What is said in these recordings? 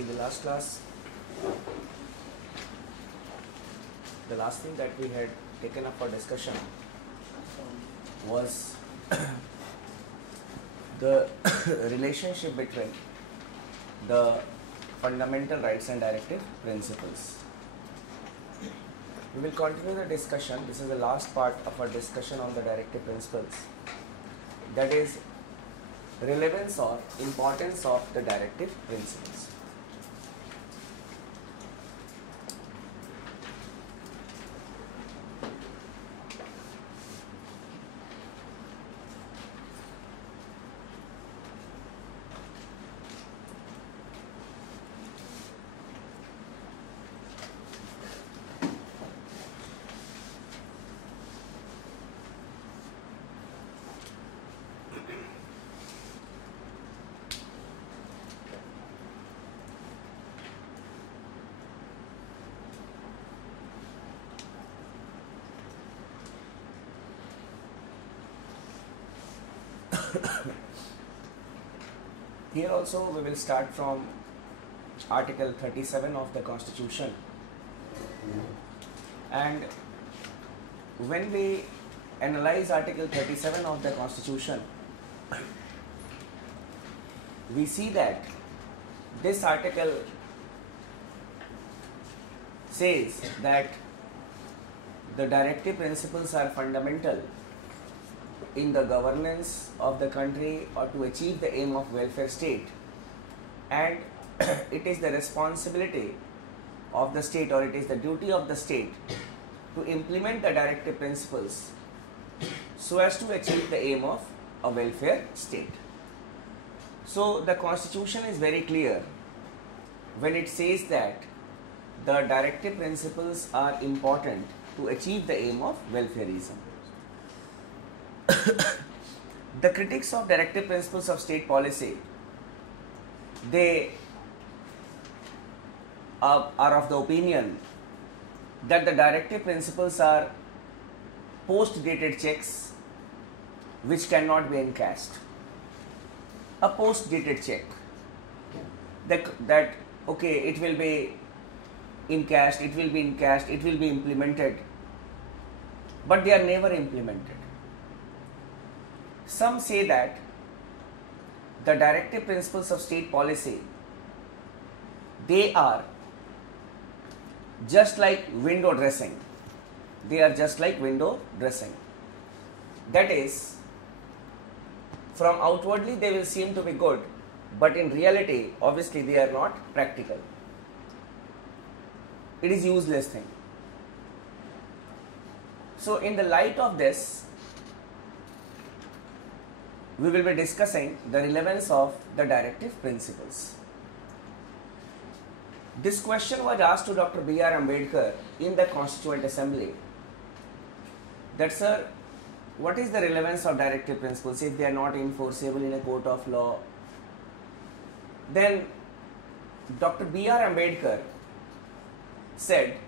In the last class, the last thing that we had taken up for discussion was the relationship between the fundamental rights and directive principles. We will continue the discussion. This is the last part of our discussion on the directive principles. That is, relevance or importance of the directive principles. Here also we will start from Article 37 of the Constitution, and when we analyze Article 37 of the Constitution, we see that this article says that the directive principles are fundamental in the governance of the country or to achieve the aim of welfare state, and it is the responsibility of the state, or it is the duty of the state to implement the directive principles so as to achieve the aim of a welfare state. So the Constitution is very clear when it says that the directive principles are important to achieve the aim of welfareism. The critics of directive principles of state policy, they are of the opinion that the directive principles are post-dated checks which cannot be encashed. A post-dated check that okay, it will be encashed, it will be implemented, but they are never implemented. Some say that the directive principles of state policy, they are just like window dressing. They are just like window dressing. That is, from outwardly they will seem to be good, but in reality, obviously, they are not practical. It is useless thing. So, in the light of this, we will be discussing the relevance of the directive principles. This question was asked to Dr. B.R. Ambedkar in the Constituent Assembly, that sir, what is the relevance of directive principles if they are not enforceable in a court of law? Then Dr. B.R. Ambedkar said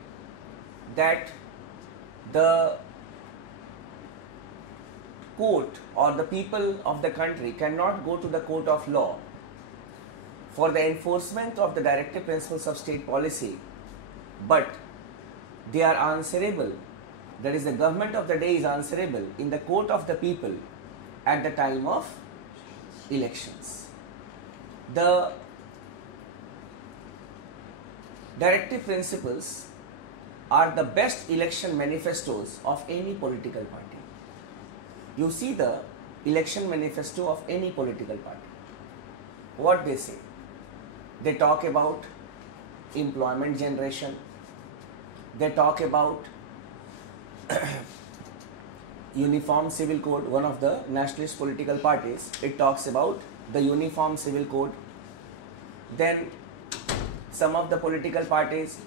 that the court or the people of the country cannot go to the court of law for the enforcement of the directive principles of state policy, but they are answerable, that is, the government of the day is answerable in the court of the people at the time of elections. The directive principles are the best election manifestos of any political party. You see the election manifesto of any political party. What they say? They talk about employment generation. They talk about uniform civil code. One of the nationalist political parties, it talks about the uniform civil code. Then some of the political parties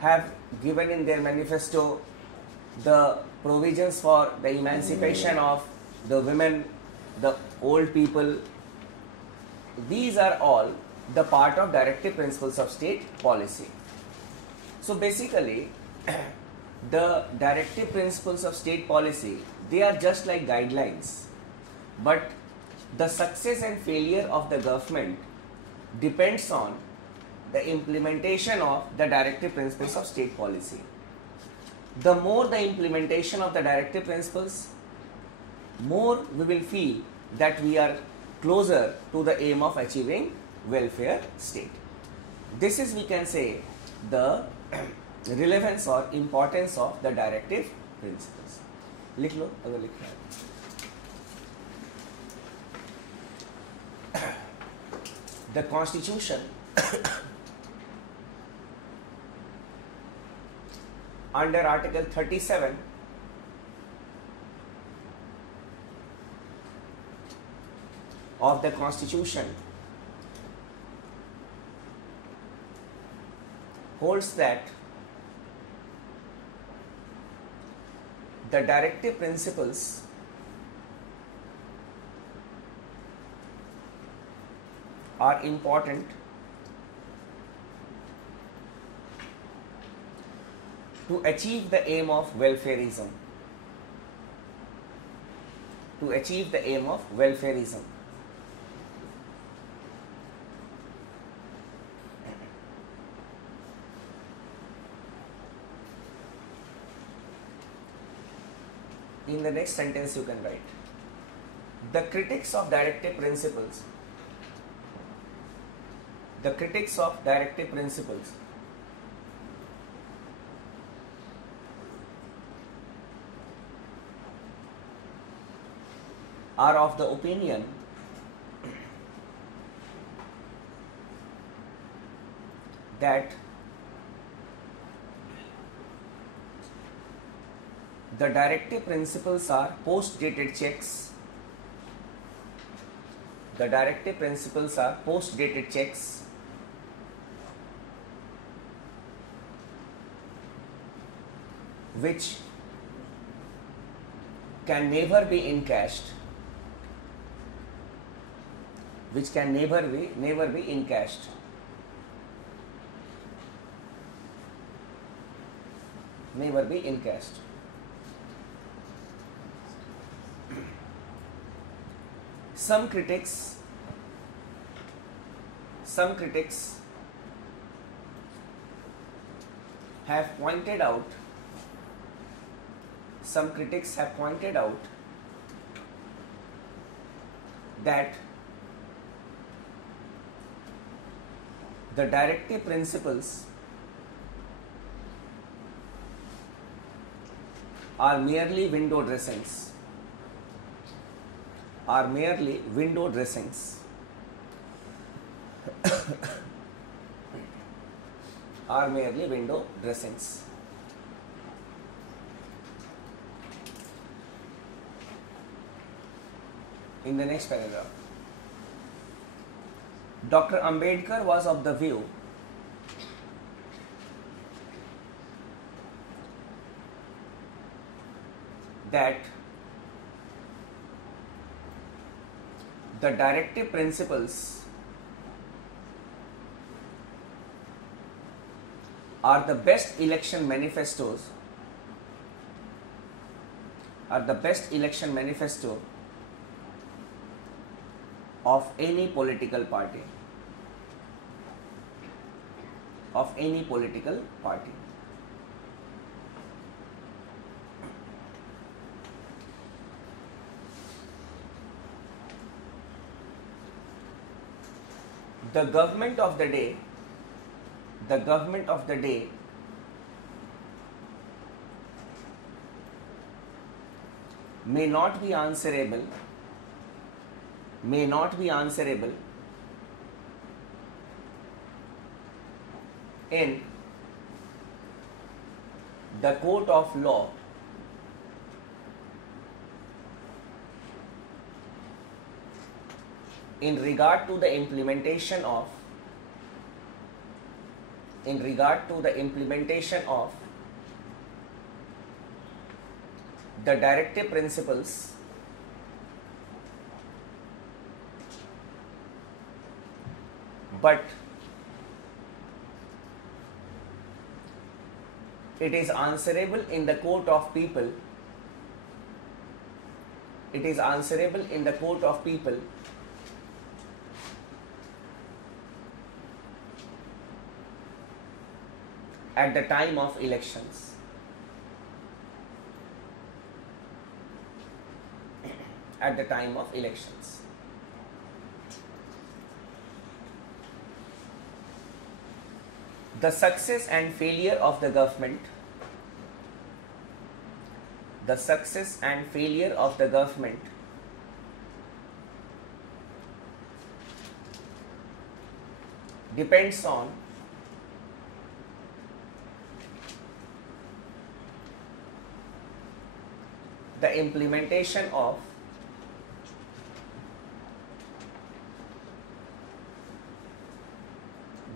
have given in their manifesto the provisions for the emancipation of the women, the old people. These are all the part of directive principles of state policy. So basically, the directive principles of state policy, they are just like guidelines, but the success and failure of the government depends on the implementation of the directive principles of state policy. The more the implementation of the directive principles, more we will feel that we are closer to the aim of achieving welfare state. This is, we can say, the relevance or importance of the directive principles. लिख लो अगर लिखना है. The Constitution under Article 37 of the Constitution holds that the directive principles are important to achieve the aim of welfareism. To achieve the aim of welfareism. In the next sentence you can write, the critics of directive principles are of the opinion that the directive principles are post-dated checks. The directive principles are post-dated checks which can never be encashed. Which can never be encashed. Never be encashed. Some critics have pointed out that the directive principles are merely window dressings. Are merely window dressings. Are merely window dressings. In the next paragraph, Dr. Ambedkar was of the view that the directive principles are the best election manifestos of any political party. The government of the day may not be answerable in the court of law in regard to the implementation of the directive principles but it is answerable in the court of people. at the time of elections. At the time of elections. The success and failure of the government, the success and failure of the government depends on the implementation of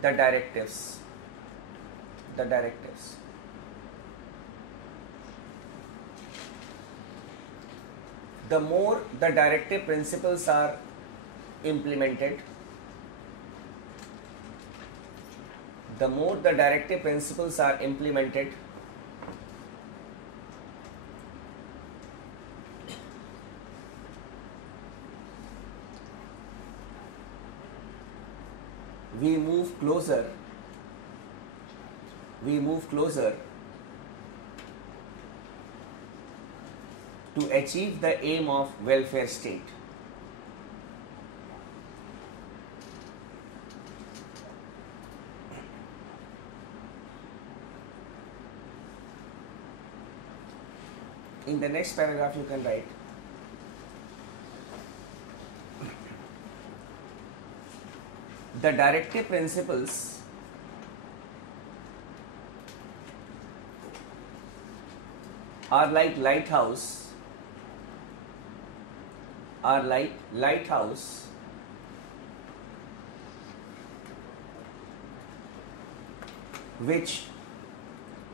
the directives. The more the directive principles are implemented, the more the directive principles are implemented, we move closer to achieve the aim of welfare state. In the next paragraph you can write, the directive principles are like lighthouse which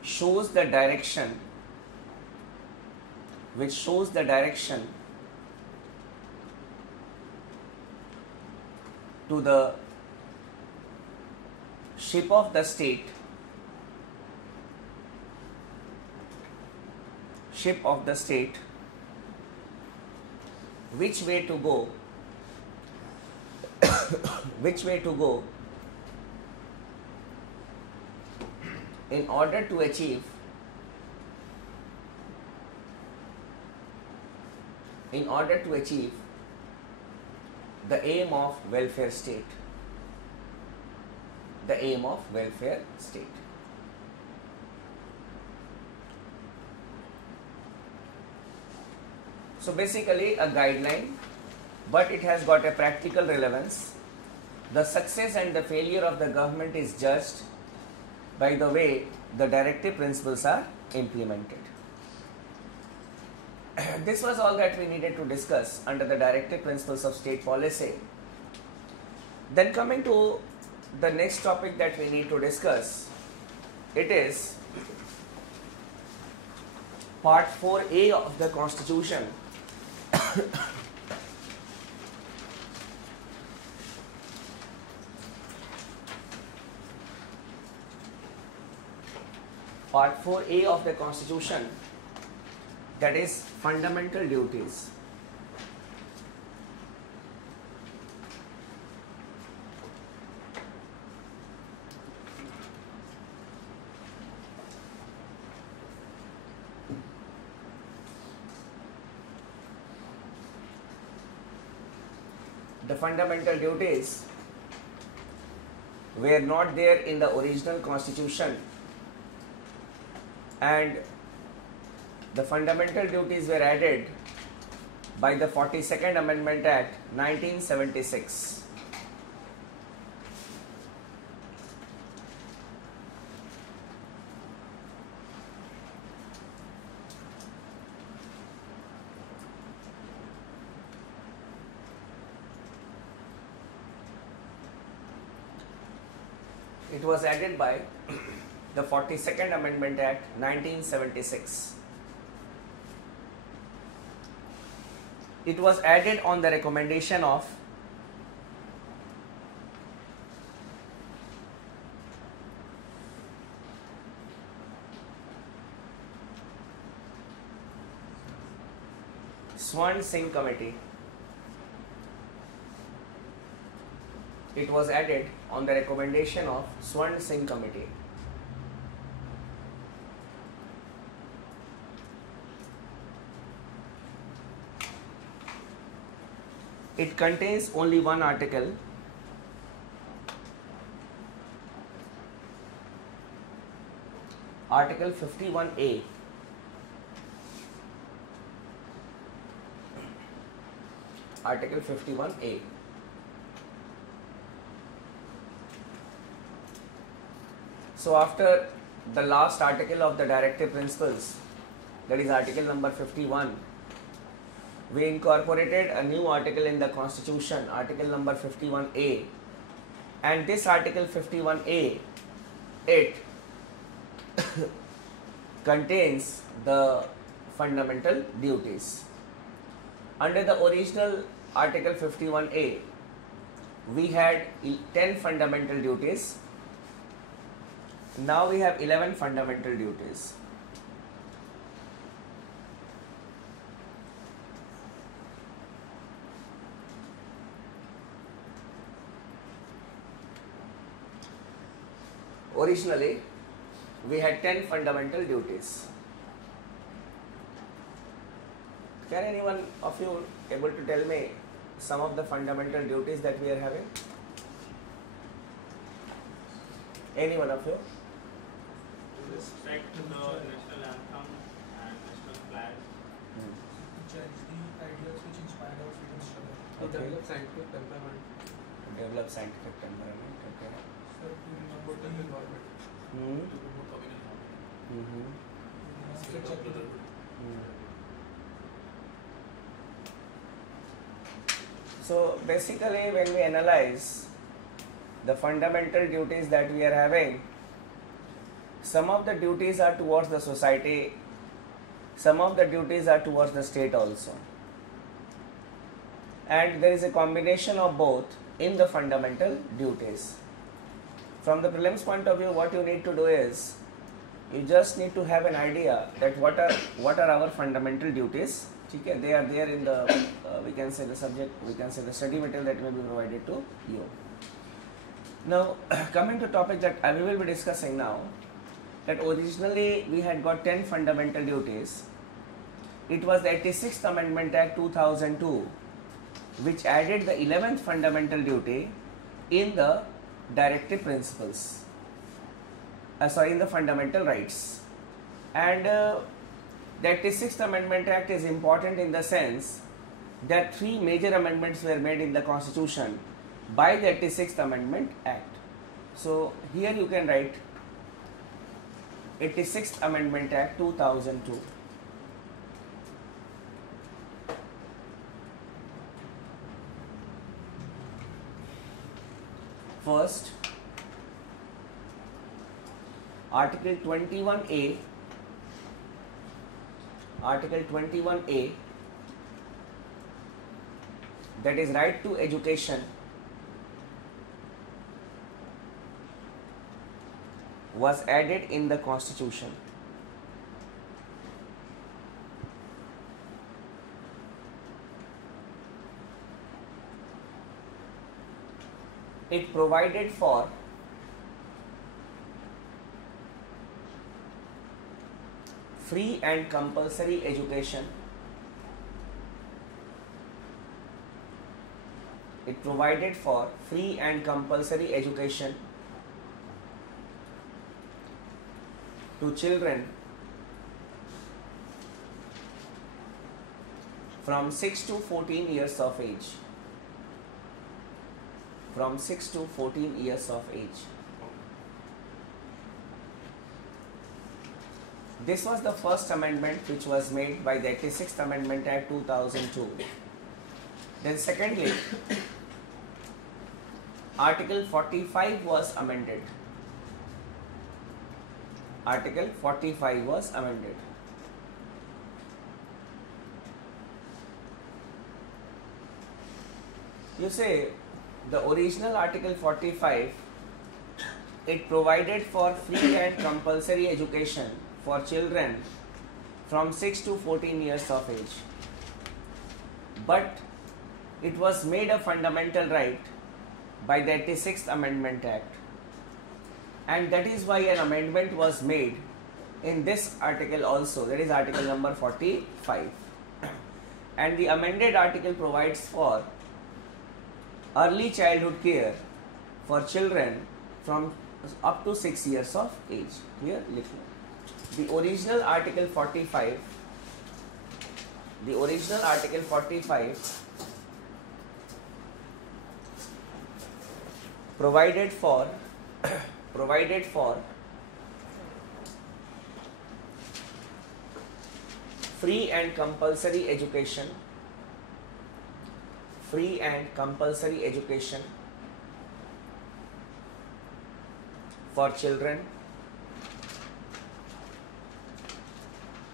shows the direction to the ship of the state, which way to go in order to achieve the aim of welfare state. So basically a guideline, but it has got a practical relevance. The success and the failure of the government is judged by the way the directive principles are implemented. This was all that we needed to discuss under the directive principles of state policy. Then coming to the next topic that we need to discuss, it is part 4A of the Constitution. Part 4A of the Constitution, that is fundamental duties. The fundamental duties were not there in the original Constitution, and the fundamental duties were added by the 42nd Amendment Act 1976. It was added by the 42nd Amendment Act 1976. It was added on the recommendation of Swan Singh Committee. It was added on the recommendation of Swan Singh Committee. It contains only one article, Article 51A. Article 51A. So after the last article of the directive principles, that is article number 51, we incorporated a new article in the constitution, article number 51A, and this article 51A, it contains the fundamental duties. Under the original article 51A, we had 10 fundamental duties. Now we have 11 fundamental duties. Originally, we had 10 fundamental duties. Can anyone of you able to tell me some of the fundamental duties that we are having? Any one of you? Respect to the national anthem and national flag. Cherish the ideals which inspired our freedom struggle. Okay. Develop scientific temperament. Develop scientific temperament. Okay. Sir, to Support the remember environment. Hmm. To promote communal harmony. Spirit of brotherhood. So basically, when we analyze the fundamental duties that we are having, some of the duties are towards the society, some of the duties are towards the state also, and there is a combination of both in the fundamental duties. From the prelims point of view, what you need to do is, you just need to have an idea that what are our fundamental duties. Okay, they are there in the we can say the subject, we can say the study material that may be provided to you. Now coming to topic that we will be discussing now, that originally we had got 10 fundamental duties. It was the 86th Amendment Act 2002 which added the 11th fundamental duty in the directive principles, in the fundamental rights. And the 86th Amendment Act is important in the sense that 3 major amendments were made in the Constitution by the 86th Amendment Act. So here you can write 86th Amendment Act 2002. First, Article 21A, that is right to education, was added in the Constitution. It provided for free and compulsory education. It provided for free and compulsory education to children from 6 to 14 years of age. From 6 to 14 years of age. This was the first amendment which was made by the 86th Amendment Act 2002. Then secondly, Article 45 was amended. Article 45 was amended. You say the original Article 45, it provided for free and compulsory education for children from 6 to 14 years of age. But it was made a fundamental right by the 86th Amendment Act. And that is why an amendment was made in this article also, that is article number 45. And the amended article provides for early childhood care for children from up to 6 years of age. Here, लिख लो. The original Article 45 provided for free and compulsory education for children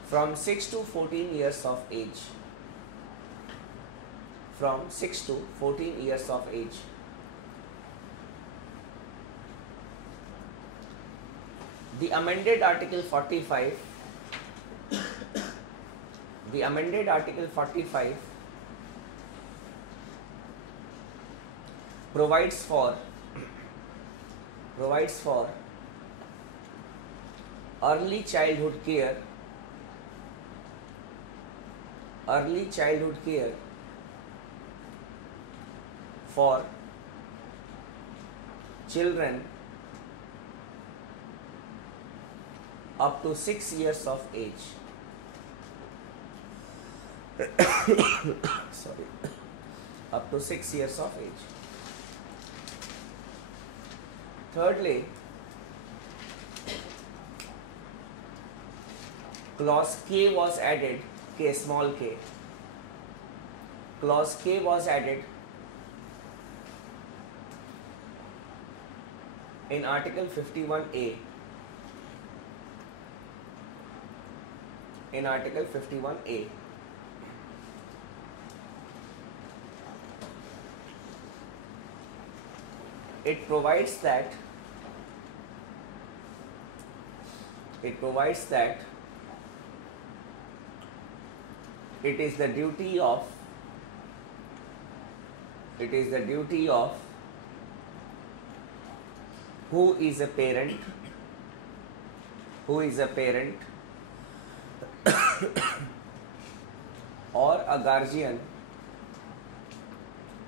from 6 to 14 years of age. The amended Article 45 provides for early childhood care for children up to 6 years of age. Sorry, up to 6 years of age. Thirdly, clause K was added, K small k. Clause K was added in Article 51A. In Article 51A, it provides that it is the duty of who is a parent or a guardian,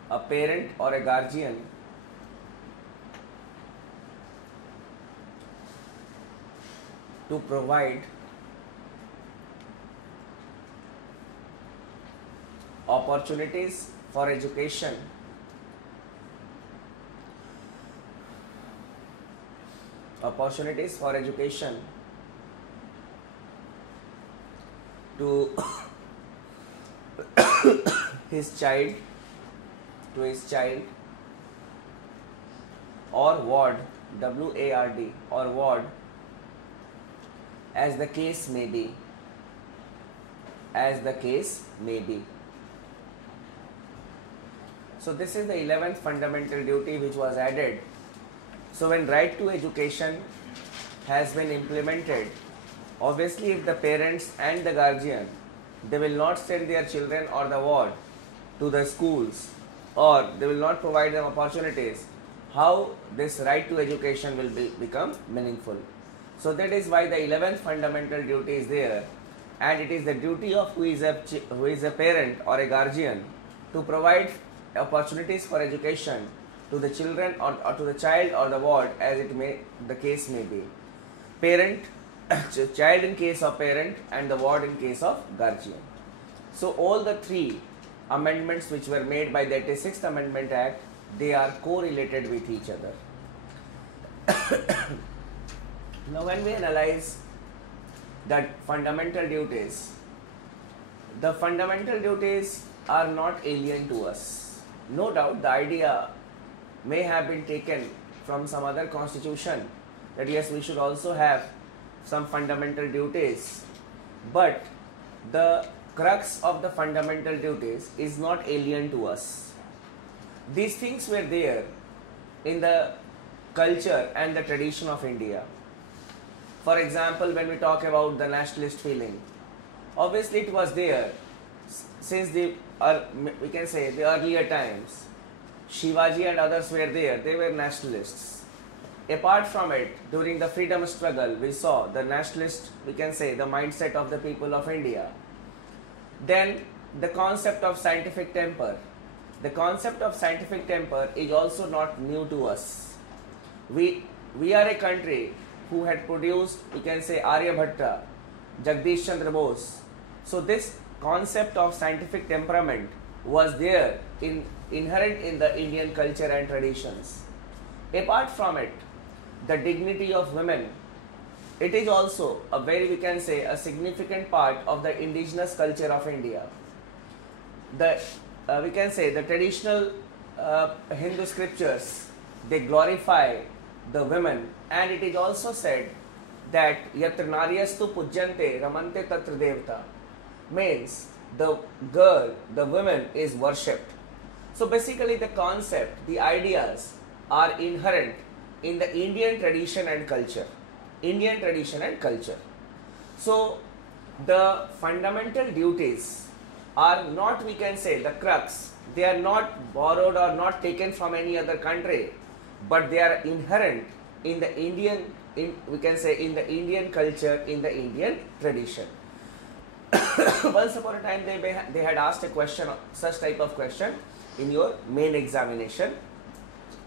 a parent or a guardian to provide opportunities for education to his child or ward, WARD, or ward, as the case may be. So this is the 11th fundamental duty which was added. So when right to education has been implemented, obviously if the parents and the guardian, they will not send their children or the ward to the schools, or they will not provide them opportunities, how this right to education will become meaningful. So that is why the 11th fundamental duty is there, and it is the duty of who is a parent or a guardian to provide opportunities for education to the children or to the child or the ward, as the case may be. Parent, child in case of parent, and the ward in case of guardian. So all the three amendments which were made by the 86th Amendment Act, they are correlated with each other. Now when we analyze the fundamental duties are not alien to us. No doubt the idea may have been taken from some other constitution that yes, we should also have some fundamental duties, but the crux of the fundamental duties is not alien to us. These things were there in the culture and the tradition of India. For example, when we talk about the nationalist feeling, obviously it was there since we can say the earlier times. Shivaji and others were there, they were nationalists. Apart from it, during the freedom struggle, we saw the nationalist, we can say, the mindset of the people of India. Then the concept of scientific temper, the concept of scientific temper is also not new to us. We are a country who had produced, we can say, Aryabhatta, Jagdish Chandra Bose. So this concept of scientific temperament was there inherent in the Indian culture and traditions. Apart from it, the dignity of women, it is also a very, we can say, a significant part of the indigenous culture of India. The we can say the traditional Hindu scriptures, they glorify the women, and it is also said that yatra naryastu pujyante ramante tatra devata, means the girl, the woman is worshipped. So basically the concept, the ideas are inherent in the Indian tradition and culture. Indian tradition and culture. So the fundamental duties are not, we can say, the crux. They are not borrowed or not taken from any other country, but they are inherent in the Indian, we can say, in the Indian culture, in the Indian tradition. Once upon a time they had asked a question, such type of question in your main examination.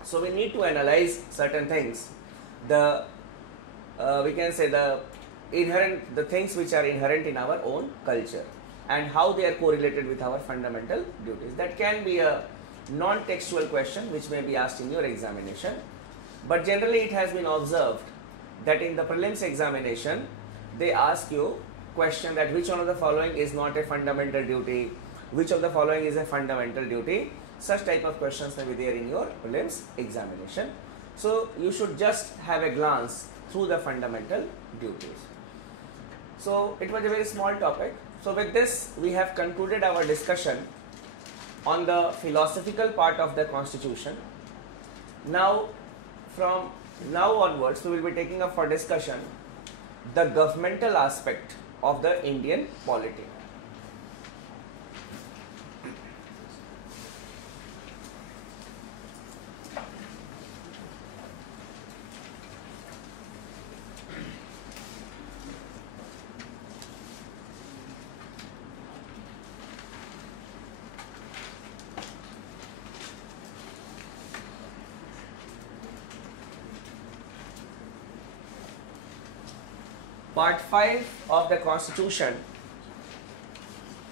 So we need to analyze certain things. The we can say the things which are inherent in our own culture and how they are correlated with our fundamental duties. That can be a non-textual question which may be asked in your examination, but generally it has been observed that in the prelims examination they ask you question that which one of the following is not a fundamental duty, which of the following is a fundamental duty. Such type of questions may be there in your prelims examination. So you should just have a glance through the fundamental duties. So it was a very small topic. So with this we have concluded our discussion on the philosophical part of the Constitution. Now from now onwards we will be taking up for discussion the governmental aspect of the Indian polity. Part 5 of the Constitution,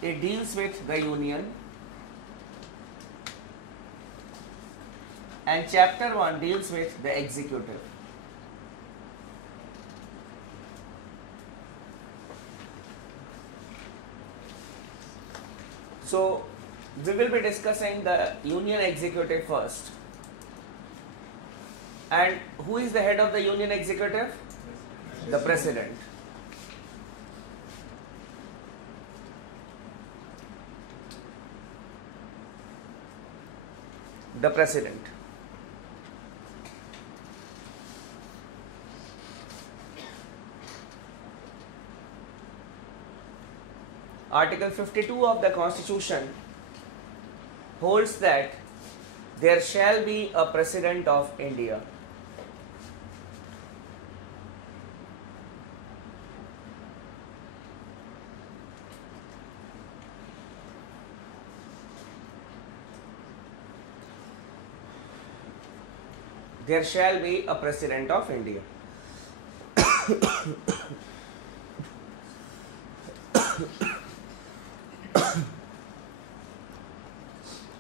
it deals with the Union, and Chapter 1 deals with the Executive. So we will be discussing the Union Executive first. And who is the head of the Union Executive? The President. The President. Article 52 of the Constitution holds that there shall be a President of India. There shall be a President of India.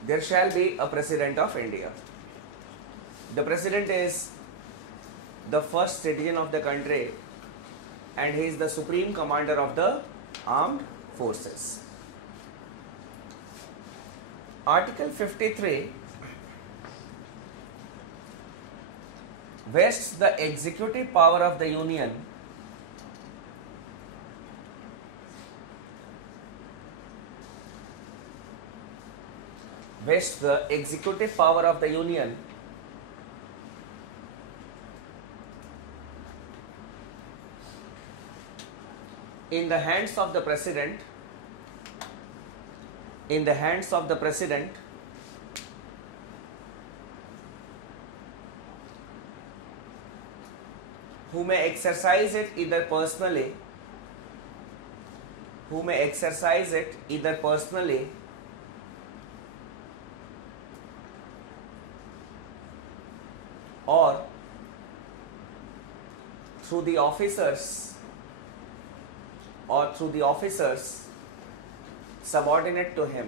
There shall be a President of India. The President is the first citizen of the country and he is the Supreme Commander of the Armed Forces. Article 53 vests the executive power of the Union in the hands of the President, who may exercise it either personally or through the officers subordinate to him